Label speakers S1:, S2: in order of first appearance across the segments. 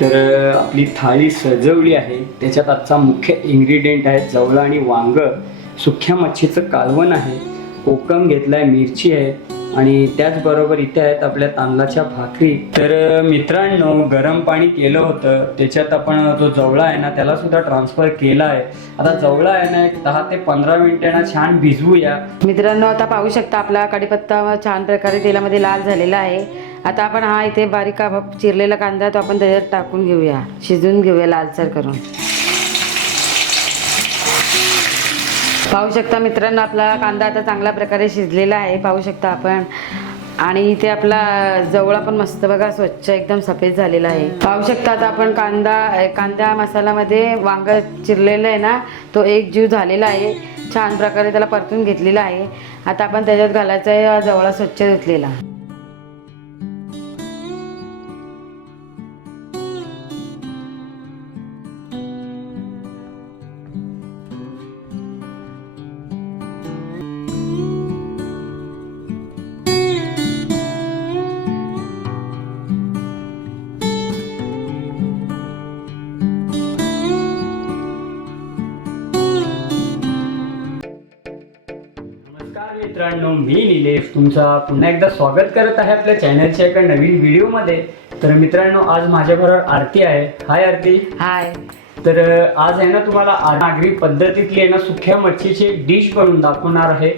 S1: तर आपली थाळी सजवली आहे. त्याच्यात आजचा मुख्य इन्ग्रेडियंट आहे जवळा आणि वांग. सुख्या मच्छीचं कालवण आहे. कोकम घेतलाय मिरची आहे. आणि त्याचबरोबर इथे आहेत आपल्या तांदळाच्या भाकरी. तर मित्रांनो गरम पाणी केलं होतं. त्याच्यात आपण जो जवळा आहे ना त्याला सुद्धा ट्रान्सफर केला आहे. आता जवळा आहे ना एक दहा ते पंधरा मिनिटे ना छान भिजवूया.
S2: मित्रांनो आता पाहू शकता आपला कडीपत्ता छान प्रकारे तेलामध्ये लाल झालेला आहे. आता आपण हा इथे बारीक चिरलेला कांदा तो आपण त्याच्यात टाकून घेऊया. शिजून घेऊया लालसर करून. पाहू शकता मित्रांनो आपला कांदा आता चांगल्या प्रकारे शिजलेला आहे. पाहू शकता आपण. आणि इथे आपला जवळा पण मस्त बघा स्वच्छ एकदम सफेद झालेला आहे. पाहू शकता आता आपण कांदा कांदा मसाल्यामध्ये वांग चिरलेलं आहे ना तो एक जीव झालेला आहे. छान प्रकारे त्याला परतून घेतलेला आहे. आता आपण त्याच्यात घालायचा आहे जवळा स्वच्छ धुतलेला.
S1: मी निलेश तुमचा पुन्हा एकदा स्वागत करत आहे आपल्या चॅनलच्या एका नवीन व्हिडिओमध्ये. तर मित्रांनो आज माझ्याबरोबर आरती आहे. हाय आरती.
S2: हाय.
S1: तर आज आहे ना तुम्हाला नागरी पद्धतीतली आहे ना सुख्या मच्छीची एक डिश बनवून दाखवणार आहे.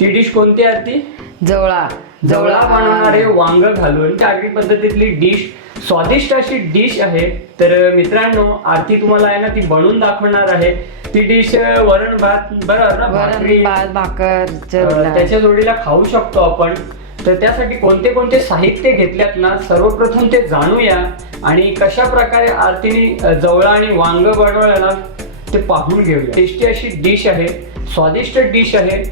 S1: ती डिश कोणती आरती?
S2: जवळा.
S1: जवळा बनवणारे वांग घालून नागरी पद्धतीतली डिश स्वादिष्ट अशी डिश आहे. तर मित्रांनो आरती तुम्हाला आहे ना ती बनवून दाखवणार आहे. ती डिश वरण भात बरोबर ना? भाकरी. त्याच्या जोडीला खाऊ शकतो आपण. तर त्यासाठी कोणते कोणते साहित्य घेतल्यात ना सर्वप्रथम ते जाणूया. आणि कशा प्रकारे आरतीने जवळा आणि वांग बनवलं ना ते पाहून घेऊया. टेस्टी अशी डिश आहे. स्वादिष्ट डिश आहे.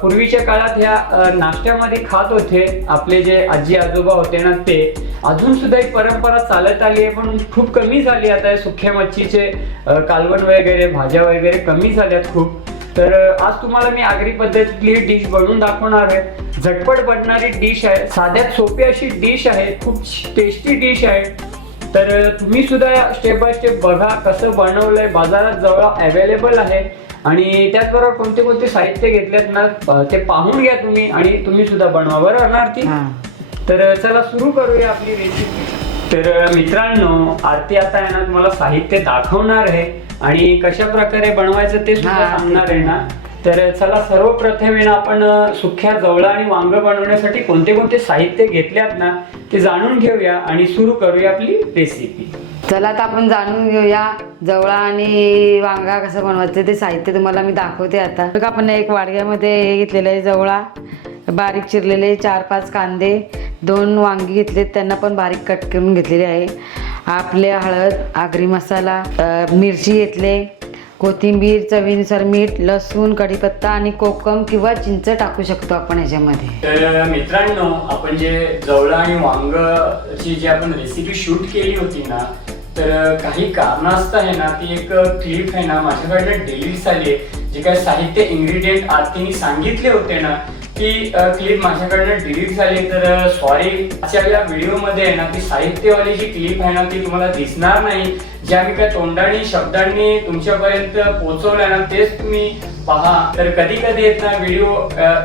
S1: पूर्वीच्या काळात ह्या नाश्त्यामध्ये खात होते. आपले जे आजी आजोबा होते ना ते. अजून सुद्धा एक परंपरा चालत आली आहे पण खूप कमी झाली आता. सुख्या मच्छीचे कालवण वगैरे भाज्या वगैरे कमी झाल्यात खूप. तर आज तुम्हाला मी आगरी पद्धतीतली ही डिश बनवून दाखवणार आहे. झटपट बनणारी डिश आहे. साध्यात सोपी अशी डिश आहे. खूप टेस्टी डिश आहे. तर तुम्ही सुद्धा स्टेप बाय स्टेप बघा कसं बनवलंय. बाजारात जवळ अवेलेबल आहे. आणि त्याचबरोबर कोणते कोणते साहित्य घेतलेत ना ते पाहून घ्या तुम्ही आणि तुम्ही सुद्धा बनवा. बरोबर ना आरती तर चला सुरू करूया आपली रेसिपी तर मित्रांनो आरती आता आहे ना तुम्हाला साहित्य दाखवणार आहे आणि कशा प्रकारे बनवायचं ते सुद्धा. सांगणार आहे ना. तर चला सर्वप्रथम आहे ना आपण सुख्या जवळा आणि वांग बनवण्यासाठी कोणते कोणते साहित्य घेतल्यात ना ते जाणून घेऊया आणि सुरू करूया आपली रेसिपी
S2: चला आता आपण जाणून घेऊया जवळा आणि वांगा कसं बनवायचं ते साहित्य तुम्हाला मी दाखवते आता. बघा आपण एक वाडग्यामध्ये हे घेतलेलं आहे जवळा. बारीक चिरलेले चार पाच कांदे दोन वांगी घेतलेत त्यांना पण बारीक कट करून घेतलेले आहे. आपले हळद आगरी मसाला मिरची घेतले कोथिंबीर चवीनुसार मीठ लसूण कढीपत्ता आणि कोकम किंवा चिंच टाकू शकतो आपण याच्यामध्ये.
S1: तर मित्रांनो आपण जे जवळा आणि वांगची जी आपण रेसिपी शूट केली होती ना तर काही कारणास्तव आहे ना ती एक क्लिप आहे ना माझ्याकडनं डिलीट झाली आहे. जे काही साहित्य इन्ग्रेडियंट आरतीने सांगितले होते ना ती क्लिप माझ्याकडनं डिलीट झाली तर सॉरी आजच्या या व्हिडिओमध्ये आहे ना ती साहित्यवाली जी क्लिप आहे ना ती तुम्हाला दिसणार नाही. जे आम्ही काय तोंडाने शब्दांनी तुमच्यापर्यंत आहे ना तेच तुम्ही पहा. तर कधी कधी येत ना व्हिडिओ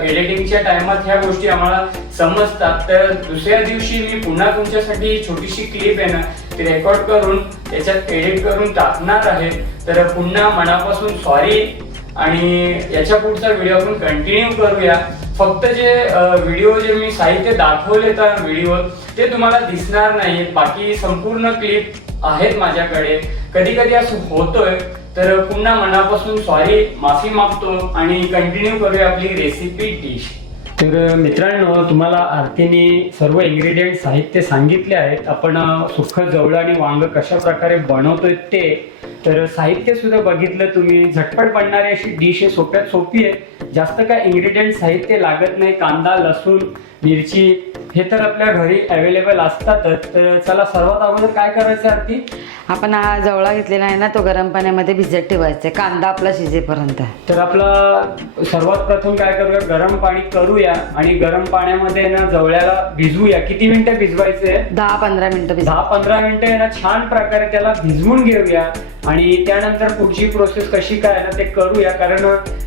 S1: एडिटिंगच्या टायमात ह्या गोष्टी आम्हाला समजतात. तर दुसऱ्या दिवशी मी पुन्हा तुमच्यासाठी छोटीशी क्लिप आहे ना रेकॉर्ड करून याच्यात एडिट करून टाकणार आहे. तर पुन्हा मनापासून सॉरी आणि याच्या पुढचा व्हिडिओ आपण कंटिन्यू करूया. फक्त जे व्हिडिओ जे मी साहित्य दाखवले तर व्हिडिओ ते तुम्हाला दिसणार नाही. बाकी संपूर्ण क्लिप आहेत माझ्याकडे. कधी कधी असं होतोय. तर पुन्हा मनापासून सॉरी माफी मागतो आणि कंटिन्यू करूया आपली रेसिपी डिश तर मित्रांनो तुम्हाला आरतीने सर्व इन्ग्रेडियंट साहित्य सांगितले आहेत. आपण सुख जवळ आणि वांग कशा प्रकारे बनवतोय ते तर साहित्य सुद्धा बघितलं तुम्ही. झटपट बनणारी अशी डिश आहे सोप्यात सोपी आहे. जास्त काय इन्ग्रेडियंट साहित्य लागत नाही. कांदा लसूण मिरची हे तर आपल्या घरी अवेलेबल असतातच. तर चला सर्वात अगोदर काय करायचं आरती?
S2: आपण हा जवळा घेतलेला आहे ना तो गरम पाण्यामध्ये भिजत ठेवायचा आहे. कांदा आपला शिजेपर्यंत.
S1: तर आपला सर्वात प्रथम काय करूया गरम पाणी करूया आणि गरम पाण्यामध्ये ना जवळ्याला भिजवूया. किती मिनिटं भिजवायचे
S2: दहा पंधरा मिनिटं
S1: दहा पंधरा मिनिटं आहे ना छान प्रकारे त्याला भिजवून घेऊया. आणि त्यानंतर पुढची प्रोसेस कशी काय आहे ना ते करूया. कारण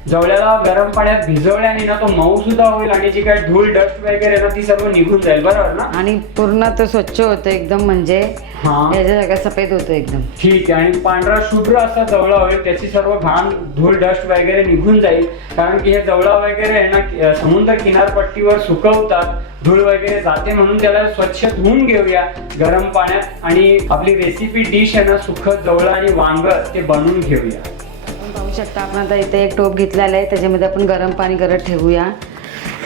S1: जवळ्याला गरम पाण्यात भिजवल्याने ना तो मऊ सुद्धा होईल आणि जी काय धूळ डस्ट वगैरे ती सर्व निघून जाईल बरोबर ना?
S2: आणि पूर्ण तो स्वच्छ होतो एकदम म्हणजे
S1: हा.
S2: याच्या सफेद होतो एकदम.
S1: ठीक आहे आणि पांढरा शुभ्र असा जवळा होईल त्याची सर्व घाण धूळ डस्ट वगैरे निघून जाईल. कारण की हे जवळा वगैरे आहे ना कि- अं, समुद्र किनारपट्टीवर सुकवतात धूळ वगैरे जाते म्हणून त्याला स्वच्छ धुवून घेऊया गरम पाण्यात. आणि आपली रेसिपी डिश आहे ना सुखद जवळा आणि वांग ते बनवून घेऊया.
S2: आपण पाहू शकता आपण आता इथे एक टोप घेतलेला आहे त्याच्यामध्ये आपण गरम पाणी करत ठेवूया.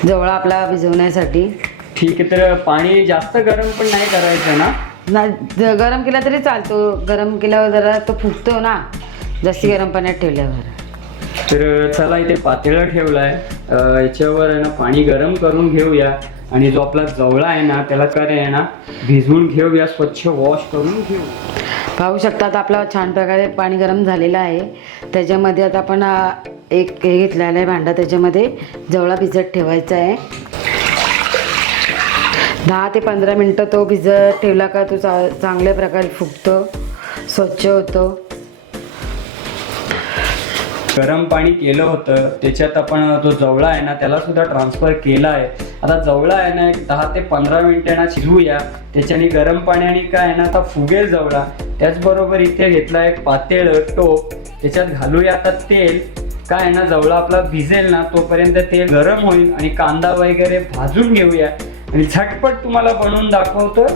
S2: जवळा आपला भिजवण्यासाठी.
S1: ठीक आहे तर पाणी जास्त गरम पण नाही करायचं ना?
S2: ना ज- गरम केला तरी चालतो. गरम केल्यावर जरा तो फुगतो ना. जास्ती गरम पाण्यात ठेवल्यावर.
S1: तर चला इथे पातेलं ठेवलाय. अं, याच्यावर आहे ना पाणी गरम करून घेऊया. आणि जो आपला जवळा आहे ना त्याला काय आहे ना भिजवून घेऊया स्वच्छ वॉश करून घेऊ.
S2: पाहू शकता आता आपला छान प्रकारे पाणी गरम झालेलं आहे. त्याच्यामध्ये आता आपण एक हे घेतलेलं आहे भांडा. त्याच्यामध्ये जवळा भिजत ठेवायचा आहे. दहा ते पंधरा मिनटं तो भिजत ठेवला का तो चा चांगल्या प्रकारे फुगतो स्वच्छ होतो.
S1: गरम पाणी केलं होतं त्याच्यात आपण जो जवळा आहे ना त्याला सुद्धा ट्रान्सफर केला आहे. आता जवळा आहे ना एक दहा ते पंधरा मिनिटं ना शिजवूया. त्याच्याने गरम पाण्याने काय आहे ना आता फुगेल जवळा. त्याचबरोबर इथे घेतला एक पातेळ टोप. त्याच्यात घालूया आता तेल. काय आहे ना जवळा आपला भिजेल ना तोपर्यंत तेल गरम होईल आणि कांदा वगैरे भाजून घेऊया. आणि झटपट तुम्हाला बनवून दाखवतो.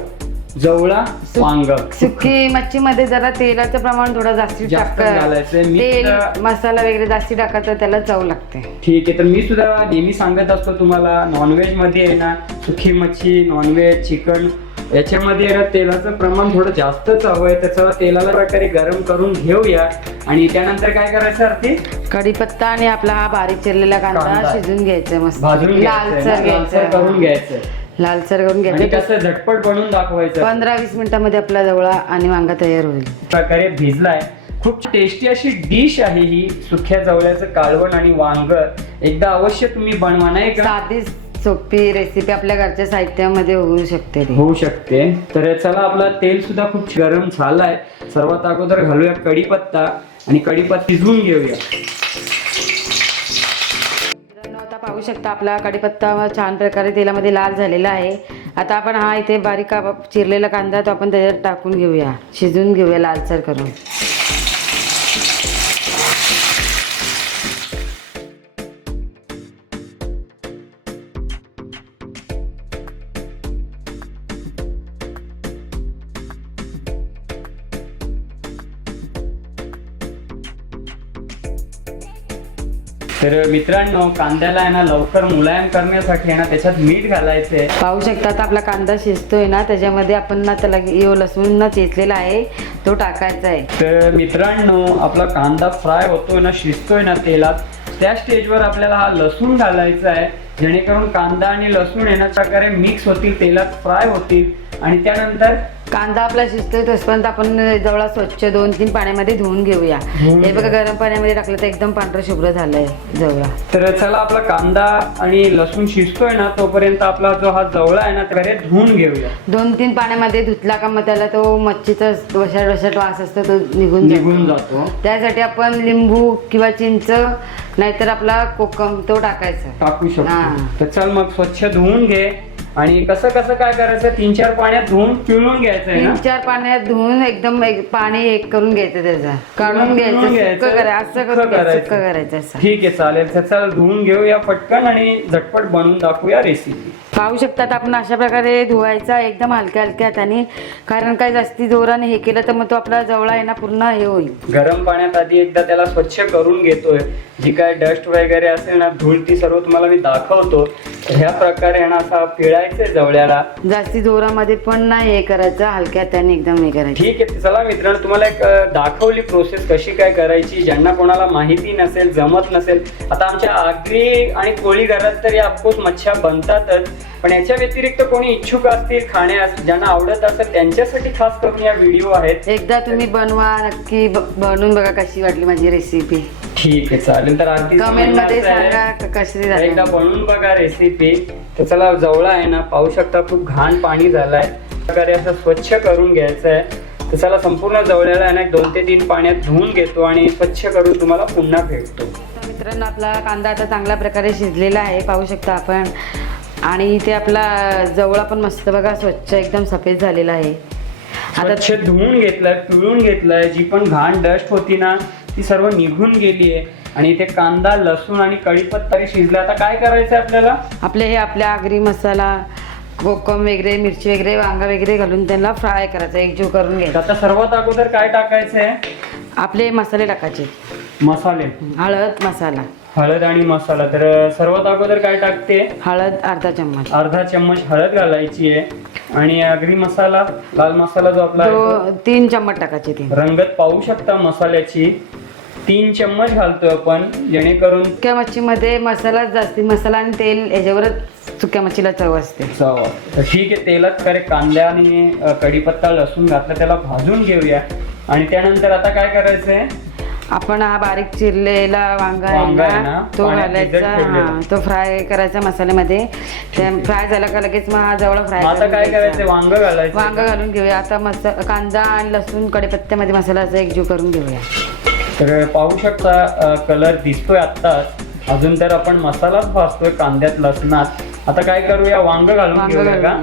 S1: जवळा वांग.
S2: सुकी मच्छीमध्ये जरा तेलाचं प्रमाण थोडं जास्ती
S1: घालायचंय. मी
S2: तेल मसाला वगैरे जास्ती टाकायचं त्याला चव लागते.
S1: ठीक आहे तर मी सुद्धा नेहमी सांगत असतो तुम्हाला नॉनव्हेजमध्ये आहे ना सुकी मच्छी नॉनव्हेज चिकन याच्यामध्ये आहे ना तेलाचं प्रमाण थोडं जास्तच हवं आहे. त्याचं तेलाला प्रकारे गरम करून घेऊया. आणि त्यानंतर काय करायचं आरती?
S2: कढीपत्ता आणि आपला हा बारीक चिरलेला कांदा
S1: कांदा.
S2: शिजून घ्यायचा मस्त.
S1: भाजून घ्यायचंय
S2: लालसर
S1: ना, लालसर करून
S2: घ्यायचं लालसर करून
S1: आणि
S2: घ्यायचं
S1: कसं झटपट बनवून दाखवायचं.
S2: पंधरा वीस मिनिटामध्ये आपला जवळा आणि वांगा तयार होईल.
S1: प्रकारे भिजलाय. खूप टेस्टी अशी डिश आहे ही सुख्या जवळ्याचं कालवण आणि वांग. एकदा अवश्य तुम्ही बनवा नाही का?
S2: साधी सोपी रेसिपी आपल्या घरच्या साहित्यामध्ये होऊ शकते ती.
S1: होऊ शकते. तर चला आपला तेल सुद्धा खूप गरम झालाय. सर्वात अगोदर घालूया कढीपत्ता आणि कढीपत्ता शिजवून घेऊया.
S2: शकता. आपला कडीपत्ता छान प्रकारे तेलामध्ये लाल झालेला आहे. आता आपण हा इथे बारीक काप चिरलेला कांदा तो आपण त्याच्यात टाकून घेऊया. शिजून घेऊया लालसर करून.
S1: तर मित्रांनो कांद्याला आहे ना लवकर मुलायम करण्यासाठी आहे ना त्याच्यात मीठ घालायचंय.
S2: पाहू शकता आता आपला कांदा शिजतोय ना त्याच्यामध्ये आपण ना त्याला यो लसूण ना चेचलेला आहे तो टाकायचा आहे.
S1: तर मित्रांनो आपला कांदा फ्राय होतोय ना शिजतोय ना तेलात त्या स्टेजवर आपल्याला हा लसूण घालायचा आहे. जेणेकरून कांदा आणि लसूण येण्या प्रकारे मिक्स होतील तेलात फ्राय होतील. आणि त्यानंतर
S2: कांदा आपला शिजतोय तोपर्यंत आपण जवळ स्वच्छ दोन तीन पाण्यामध्ये धुवून घेऊया. हे बघा गरम पाण्यामध्ये टाकलं तर एकदम पांढरं शुभ्र झालंय जवळा.
S1: तर चला आपला कांदा आणि लसूण शिजतोय ना तोपर्यंत आपला जो हा जवळा आहे ना त्याकडे धुवून घेऊया.
S2: दोन तीन पाण्यामध्ये धुतला का मग त्याला तो मच्छीचा वशाट वशाट वास असतो तो निघून.
S1: निघून जातो.
S2: त्यासाठी आपण लिंबू किंवा चिंच नाहीतर आपला कोकम तो टाकायचा.
S1: टाकू. शकतो. तर चल मग स्वच्छ धुवून घे. आणि कसं कसं काय करायचं? तीन चार पाण्यात धुवून पिळून घ्यायचं आहे ना?
S2: तीन चार पाण्यात धुवून एकदम एक पाणी एक करून घ्यायचं त्याचा. काढून घ्यायचं
S1: घ्यायचं.
S2: सुक्क करायचं असं
S1: सुक्क
S2: करून घ्यायचं,
S1: करायचं.
S2: सुक्क करायचं असं.
S1: ठीक आहे चालेल. तर चल धुवून घेऊया पटकन आणि झटपट बनवून दाखवूया रेसिपी
S2: पाहू शकतात आपण अशा प्रकारे धुवायचा एकदम हलक्या हलक्या हाताने कारण काय जास्ती जोराने हे केलं तर मग तो आपला जवळा आहे ना पूर्ण हे होईल.
S1: गरम पाण्यात आधी एकदा त्याला स्वच्छ करून घेतोय. जी काय डस्ट वगैरे असेल ना धूळ ती सर्व तुम्हाला मी दाखवतो. ह्या प्रकारे आहे ना असा पिळायचा जवळ्याला.
S2: जास्ती जोरामध्ये पण नाही हे करायचं हलक्या त्याने एकदम हे करायचं.
S1: ठीक आहे चला मित्रांनो तुम्हाला एक अ, दाखवली प्रोसेस कशी काय करायची ज्यांना कोणाला माहिती नसेल जमत नसेल. आता आमच्या आगरी आणि कोळी घरात तर या ऑफकोर्स मच्छ्या बनतातच पण याच्या व्यतिरिक्त कोणी इच्छुक असतील खाण्यास ज्यांना आवडत असेल त्यांच्यासाठी खास करून या व्हिडिओ आहेत.
S2: एकदा तुम्ही बनवा नक्की ब- बनवून बघा कशी वाटली माझी रेसिपी
S1: ठीक आहे चालेल. तर अगदी कमेंटमध्ये.
S2: सांगा. क- कशी
S1: एकदा
S2: झाली
S1: बनवून बघा रेसिपी तर चला जवळ आहे ना पाहू शकता खूप घाण पाणी झालंय. प्रकारे असं स्वच्छ करून घ्यायचं आहे. तर चला संपूर्ण जवळ्याला आहे ना एक दोन ते तीन पाण्यात धुवून घेतो आणि स्वच्छ करून तुम्हाला पुन्हा भेटतो.
S2: तर मित्रांनो आपला कांदा आता चांगल्या प्रकारे शिजलेला आहे पाहू शकता आपण. आणि इथे आपला जवळा पण मस्त बघा स्वच्छ एकदम सफेद झालेला आहे. आता
S1: स्वच्छ धुवून घेतलाय पिळून घेतलाय. जी पण घाण डस्ट होती ना ती सर्व निघून गेली आहे. आणि इथे कांदा लसूण आणि कढीपत्ता शिजला. आता काय करायचं आपल्याला?
S2: आपले हे आपल्या आगरी मसाला कोकम वगैरे मिरची वगैरे वांगा वगैरे घालून त्यांना फ्राय करायचं एकजीव करून घ्यायचं.
S1: आता सर्वात अगोदर काय टाकायचं आहे
S2: आपले मसाले टाकायचे.
S1: मसाले.
S2: हळद मसाला.
S1: हळद आणि मसाला. तर सर्वात अगोदर काय टाकते?
S2: हळद अर्धा चम्मच.
S1: अर्धा चम्मच हळद घालायची आहे. आणि आगरी मसाला लाल मसाला जो आपला आहे
S2: तो? तीन चम्मच टाकायचे तो
S1: रंगत पाहू शकता मसाल्याची. तीन चम्मच घालतोय आपण जेणेकरून
S2: सुक्या मच्छीमध्ये मसाला जास्ती मसाला आणि तेल याच्यावरच सुक्या मच्छीला चव असते.
S1: चव. तर ठीक आहे तेलात खरे कांद्या आणि अ, कढीपत्ता लसूण घातलं त्याला भाजून घेऊया. आणि त्यानंतर आता काय करायचंय?
S2: आपण हा बारीक चिरलेला वांगा आहे
S1: वांगा आहे
S2: ना
S1: ना,
S2: तो
S1: पाण्यात भिजत
S2: घालायचा
S1: ठेवलेला.
S2: हा तो फ्राय करायचा मसाल्यामध्ये. फ्राय झाला का लगेच मग हा जवळ फ्राय
S1: आता काय करायचंय? वांग घालायचं
S2: वांगा घालून घेऊया. आता मसा कांदा आणि लसूण कढीपत्त्यामध्ये मसाल्याचा एकजीव करून घेऊया.
S1: तर पाहू शकता कलर दिसतोय आत्ताच. अजून तर आपण मसालाच भाजतोय कांद्यात लसणात. आता काय करूया वांग घालून घेऊया का?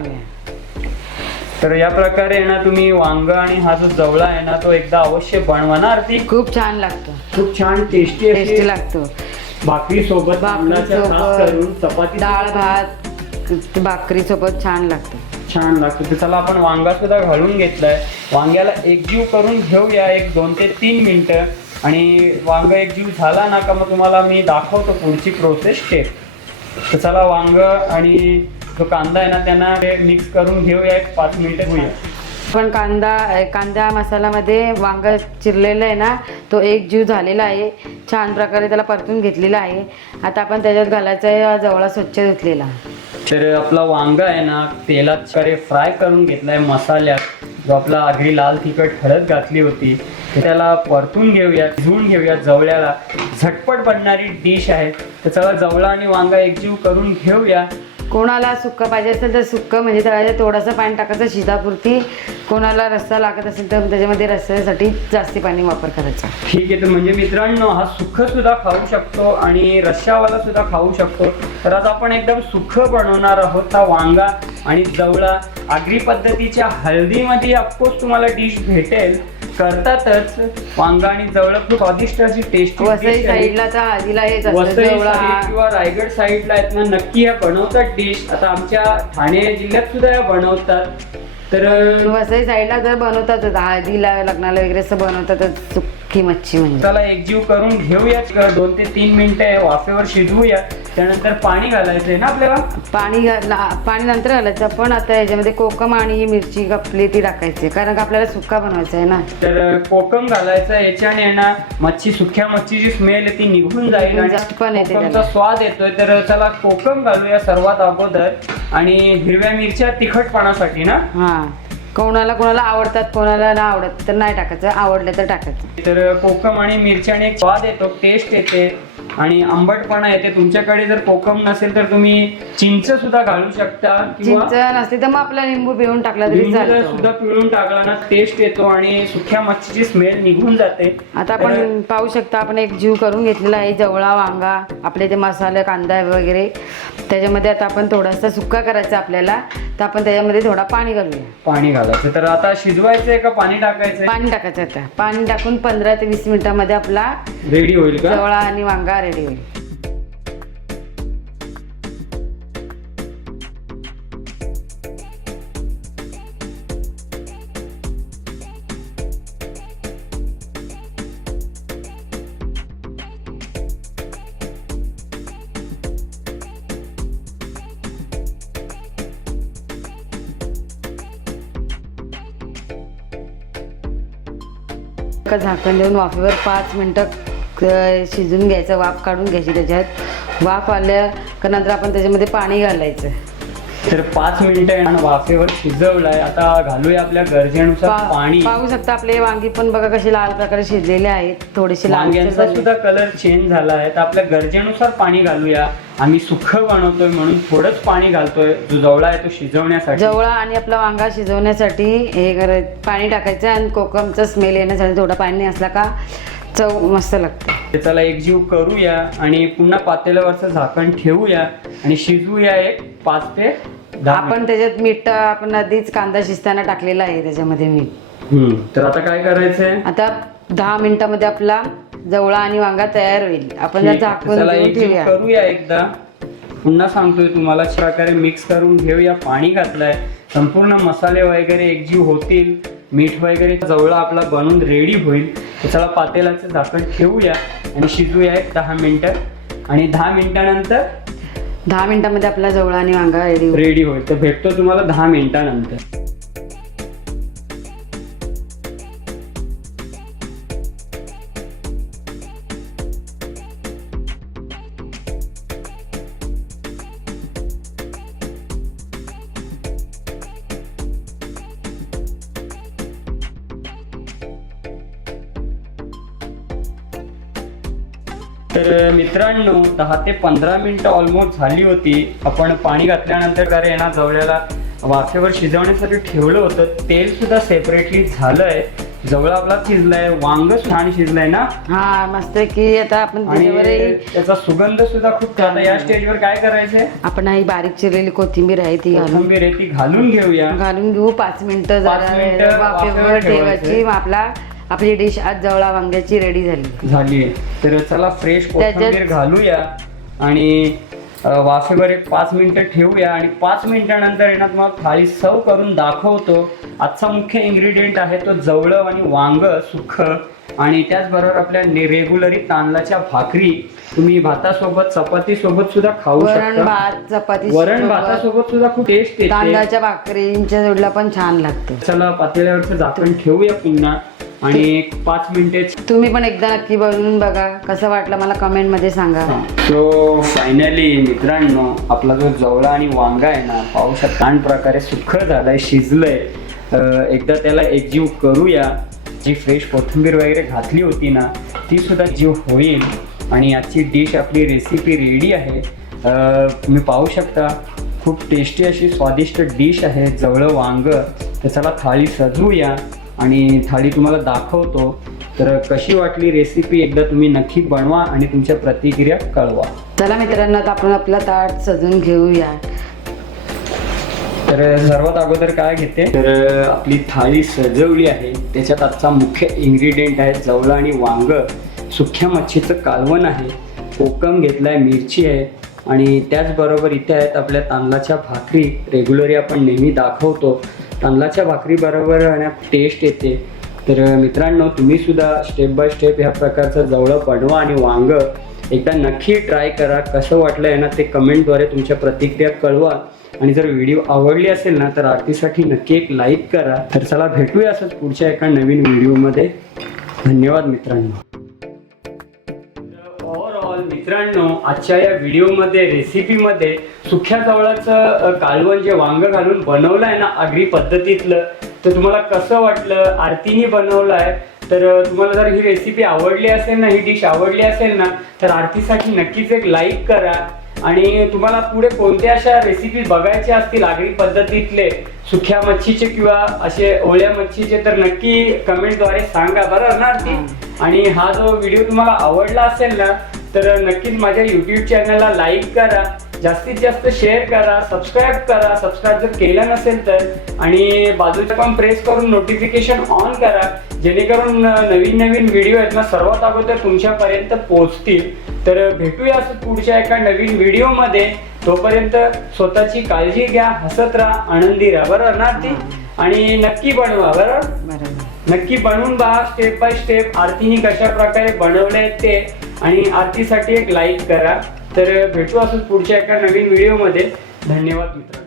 S1: तर या प्रकारे आहे ना तुम्ही वांग आणि हा जो जवळा आहे ना तो एकदा अवश्य बनवा ना आरती
S2: खूप छान लागतो.
S1: खूप छान टेस्टी
S2: टेस्टी लागतो.
S1: भाकरी करून
S2: सोबत
S1: चपाती
S2: डाळ भात भाकरी सोबत छान लागतो.
S1: छान लागतो. तर चला आपण वांगा सुद्धा घालून घेतलाय. वांग्याला एकजीव करून घेऊया एक दोन ते तीन मिनिटं. आणि वांग एकजीव झाला ना का मग तुम्हाला मी दाखवतो पुढची प्रोसेस स्टेप तर चला वांग आणि जो कांदा आहे ना त्यांना मिक्स करून घेऊया एक पाच मिनिटं होऊया
S2: पण कांदा कांदा मसाल्यामध्ये वांग चिरलेलं आहे ना तो एक जीव झालेला आहे. छान प्रकारे त्याला परतून घेतलेला आहे. आता आपण त्याच्यात घालायचा आहे जवळा स्वच्छ धुतलेला.
S1: तर आपला वांगा आहे ना तेलात करे फ्राय करून घेतलाय मसाल्यात. जो आपला आगरी लाल तिखट हळद घातली होती त्याला परतून घेऊया भिजवून घेऊया जवळ्याला. झटपट बनणारी डिश आहे. तर चला जवळा आणि वांगा एकजीव करून घेऊया.
S2: कोणाला सुक्का पाहिजे असेल तर सुक्कं म्हणजे तळायचं थोडंसं पाणी टाकायचं शिजापुरती. कोणाला रस्सा लागत असेल तर त्याच्यामध्ये रस्स्यासाठी जास्ती पाणी वापर करायचा.
S1: ठीक आहे तर म्हणजे मित्रांनो हा सुख सुद्धा खाऊ शकतो आणि रश्शावाला सुद्धा खाऊ शकतो. तर आज आपण एकदम सुख बनवणार आहोत हा वांगा आणि जवळा. आगरी पद्धतीच्या हळदीमध्ये ऑफकोर्स तुम्हाला डिश भेटेल. करतातच. वांगा आणि जवळ खूप स्वादिष्ट अशी टेस्टी
S2: वसई साईडला तर हळदीला हेच असतं
S1: वसई
S2: जवळा.
S1: साईड किंवा रायगड साईडला आहेत ना नक्की या बनवतात डिश आता आमच्या ठाणे जिल्ह्यात सुद्धा या बनवतात. तर
S2: वसई साईडला जर बनवतातच. हळदीला लग्नाला वगैरे असं बनवतातच. सुक्की मच्छी म्हणजे.
S1: त्याला एकजीव करून घेऊया. दोन ते तीन मिनिटं वाफेवर शिजवूया. त्यानंतर पाणी घालायचंय ना आपल्याला?
S2: पाणी घाला- पाणी नंतर घालायचं. पण आता याच्यामध्ये कोकम आणि ही मिरची कापली ती टाकायची. कारण का आपल्याला सुक्का बनवायचा आहे ना.
S1: तर कोकम घालायचं याच्याने आहे ना मच्छी सुक्या मच्छीची स्मेल ती निघून जाईल आणि
S2: जास्त पण येते
S1: कोकमचा
S2: त्याला.
S1: स्वाद येतोय. तर चला कोकम घालूया सर्वात अगोदर. आणि हिरव्या मिरच्या तिखटपणासाठी ना?
S2: हा. कोणाला कोणाला आवडतात कोणाला नाही आवडत तर नाही टाकायचं. आवडलं तर टाकायचं.
S1: तर कोकम आणि मिरच्याने एक स्वाद येतो टेस्ट येते. आणि आंबटपणा येते. तुमच्याकडे जर कोकम नसेल तर तुम्ही चिंच सुद्धा घालू शकता किंवा
S2: चिंच नसते तर मग आपला लिंबू पिळून टाकला तरी
S1: लिंबू जर
S2: चालतो.
S1: सुद्धा पिळून टाकला ना टेस्ट येतो आणि सुक्या मच्छीची स्मेल निघून जाते.
S2: आता आपण पाहू शकता आपण एक जीव करून घेतलेला आहे जवळा वांगा आपले ते मसाले कांदा वगैरे. त्याच्यामध्ये आता आपण थोडासा सुक्का करायचा आपल्याला. तर आपण त्याच्यामध्ये थोडा पाणी घालूया.
S1: पाणी घालायचं. तर आता शिजवायचंय का पाणी टाकायचंय?
S2: पाणी टाकायचं आता. पाणी टाकून पंधरा ते वीस मिनिटामध्ये आपला
S1: रेडी होईल का?
S2: जवळा आणि वांगा रवा रेडी होईल झाकण देऊन वाफेवर पाच मिनटं शिजून घ्यायचं वाफ काढून घ्यायची त्याच्यात. वाफ आल्या का नंतर आपण त्याच्यामध्ये पाणी घालायचं.
S1: तर पाच मिनिटं वाफेवर शिजवलाय. आता घालूया आपल्या गरजेनुसार पाणी.
S2: पाहू शकता आपले वांगी पण बघा कसे लाल प्रकारे शिजलेले आहेत. थोडेसे
S1: वांग्यांचा सुद्धा कलर चेंज झाला आहे. तर आपल्या गरजेनुसार पाणी घालूया. आम्ही सुखं बनवतोय म्हणून थोडंच पाणी घालतोय. जो जवळा आहे तो शिजवण्यासाठी.
S2: जवळा आणि आपला वांगा शिजवण्यासाठी हे पाणी टाकायचं आणि कोकमचा स्मेल येण्यासाठी थोडा पाणी असला का चव मस्त लागते.
S1: तर चला एकजीव करूया आणि पुन्हा पातेल्यावरचं झाकण ठेवूया आणि शिजवूया एक पाच ते
S2: आपण त्याच्यात मीठ आपण आधीच कांदा शिजताना टाकलेला आहे त्याच्यामध्ये मीठ.
S1: तर आता काय करायचंय?
S2: आता दहा मिनिटामध्ये आपला जवळा आणि वांगा तयार होईल. आपण. झाकून ठेवूया.
S1: करूया एकदा. पुन्हा सांगतोय तुम्हाला प्रकारे मिक्स करून घेऊया पाणी घातलंय. संपूर्ण मसाले वगैरे एकजीव होतील मीठ वगैरे जवळ आपला बनून रेडी होईल. तर चला पातेलाचं झाकण ठेवूया आणि शिजूया एक दहा मिनिटं. आणि दहा मिनिटानंतर
S2: दहा मिनिटामध्ये आपला जवळा आणि वांगा रेडी
S1: रेडी होईल. तर भेटतो तुम्हाला दहा मिनिटानंतर. मित्रांनो दहा ते पंधरा मिनिटं ऑलमोस्ट झाली होती. आपण पाणी घातल्यानंतर अरे ना जवळ्याला वाफेवर शिजवण्यासाठी ठेवलं होतं. तेल सुद्धा सेपरेटली झालंय. जवळ आपला शिजलाय वांग छान शिजलंय ना?
S2: हा मस्त आहे की आता आपण
S1: आणि त्याचा सुगंध सुद्धा खूप छान आहे. या स्टेजवर काय करायचंय?
S2: आपण ही बारीक चिरलेली कोथिंबीर आहे ती घालून.
S1: कोथिंबीर आहे ती घालून घेऊया.
S2: घालून घेऊ पाच मिनिटं
S1: पाच
S2: जरा
S1: मिनिटं
S2: वाफेवर
S1: वाफेवर
S2: ठेवायची आपला आपली डिश आज जवळा वांग्याची रेडी झाली.
S1: झालीये तर चला फ्रेश कोथिंबीर घालूया आणि वाफेवर एक पाच मिनिटं ठेवूया आणि पाच मिनिटानंतर ना तुम्हाला थाळी सर्व करून दाखवतो. आजचा मुख्य इन्ग्रेडियंट आहे तो जवळं आणि वांग सुख. आणि त्याचबरोबर आपल्या रेग्युलरी तांदळाच्या भाकरी तुम्ही भातासोबत चपाती सोबत सुद्धा खाऊ
S2: वरण
S1: शकता.
S2: भात चपाती
S1: वरण
S2: सोबत,
S1: भातासोबत सुद्धा खूप टेस्ट येते.
S2: तांदळाच्या भाकरींच्या जोडला पण छान लागतं.
S1: चला पातेल्यावरचं झाकण ठेवूया पुन्हा. आणि एक पाच मिनिटे
S2: तुम्ही पण एकदा नक्की बनवून बघा. कसं वाटलं मला कमेंटमध्ये सांगा
S1: सो फायनली मित्रांनो आपला जो जवळा आणि वांगा आहे ना शकता छान प्रकारे सुख झालाय शिजलंय. अं, एकदा त्याला एकजीव करूया. जी फ्रेश कोथिंबीर वगैरे घातली होती ना ती सुद्धा जीव होईल. आणि याची डिश आपली रेसिपी रेडी आहे. तुम्ही पाहू शकता खूप टेस्टी अशी स्वादिष्ट डिश आहे जवळं वांग. तर चला थाळी सजवूया. आणि थाळी तुम्हाला दाखवतो. तर कशी वाटली रेसिपी एकदा तुम्ही नक्की बनवा आणि तुमच्या प्रतिक्रिया कळवा.
S2: चला मित्रांनो आपण आपला ताट सजून घेऊया.
S1: तर सर्वात अगोदर काय घेते? तर आपली थाळी सजवली आहे. त्याच्यात आजचा मुख्य इन्ग्रेडियंट आहे जवळा आणि वांग. सुख्या मच्छीचं कालवण आहे. कोकम घेतलाय मिरची आहे. आणि त्याचबरोबर इथे आहेत आपल्या तांदळाच्या भाकरी. रेग्युलरी आपण नेहमी दाखवतो. तांदळाच्या भाकरीबरोबर आणि टेस्ट येते. तर मित्रांनो तुम्ही सुद्धा स्टेप बाय स्टेप ह्या प्रकारचं जवळं बनवा आणि वांग. एकदा नक्की ट्राय करा. कसं वाटलं आहे ना ते कमेंटद्वारे तुमच्या प्रतिक्रिया कळवा. आणि जर व्हिडिओ आवडली असेल ना तर आरतीसाठी नक्की एक लाईक करा. तर चला भेटूया असंच पुढच्या एका नवीन व्हिडिओमध्ये. धन्यवाद मित्रांनो. ओव्हरऑल मित्रांनो आजच्या या व्हिडिओमध्ये रेसिपीमध्ये सुख्या जवळाचं कालवण जे वांग घालून बनवलं आहे ना आगरी पद्धतीतलं तर तुम्हाला कसं वाटलं? आरतीने बनवलं आहे तर तुम्हाला जर ही रेसिपी आवडली असेल ना ही डिश आवडली असेल ना तर आरतीसाठी नक्कीच एक लाईक करा. आणि तुम्हाला पुढे कोणत्या अशा रेसिपी बघायच्या असतील आगरी पद्धतीतले? सुख्या मच्छीचे किंवा असे ओळ्या मच्छीचे तर नक्की कमेंटद्वारे सांगा बरं ना आरती आणि हा जो व्हिडिओ तुम्हाला आवडला असेल ना तर नक्कीच माझ्या युट्यूब चॅनलला लाईक करा. जास्तीत जास्त शेअर करा सबस्क्राईब करा. सबस्क्राईब जर केलं नसेल तर आणि बाजूचं पण प्रेस करून नोटिफिकेशन ऑन करा. जेणेकरून नवीन नवीन व्हिडिओ आहेत ना सर्वात अगोदर तुमच्यापर्यंत पोहोचतील. तर भेटूया पुढच्या एका नवीन व्हिडिओमध्ये तोपर्यंत स्वतःची काळजी घ्या हसत राहा आनंदी राहा. बरोबर ना ती आणि नक्की बनवा
S2: बरोबर.
S1: नक्की बनवून पहा स्टेप बाय स्टेप आरतीने कशा प्रकारे बनवलंय ते. आणि आरतीसाठी एक लाईक करा. तर भेटू असंच पुढच्या एका नवीन व्हिडिओमध्ये धन्यवाद मित्रांनो.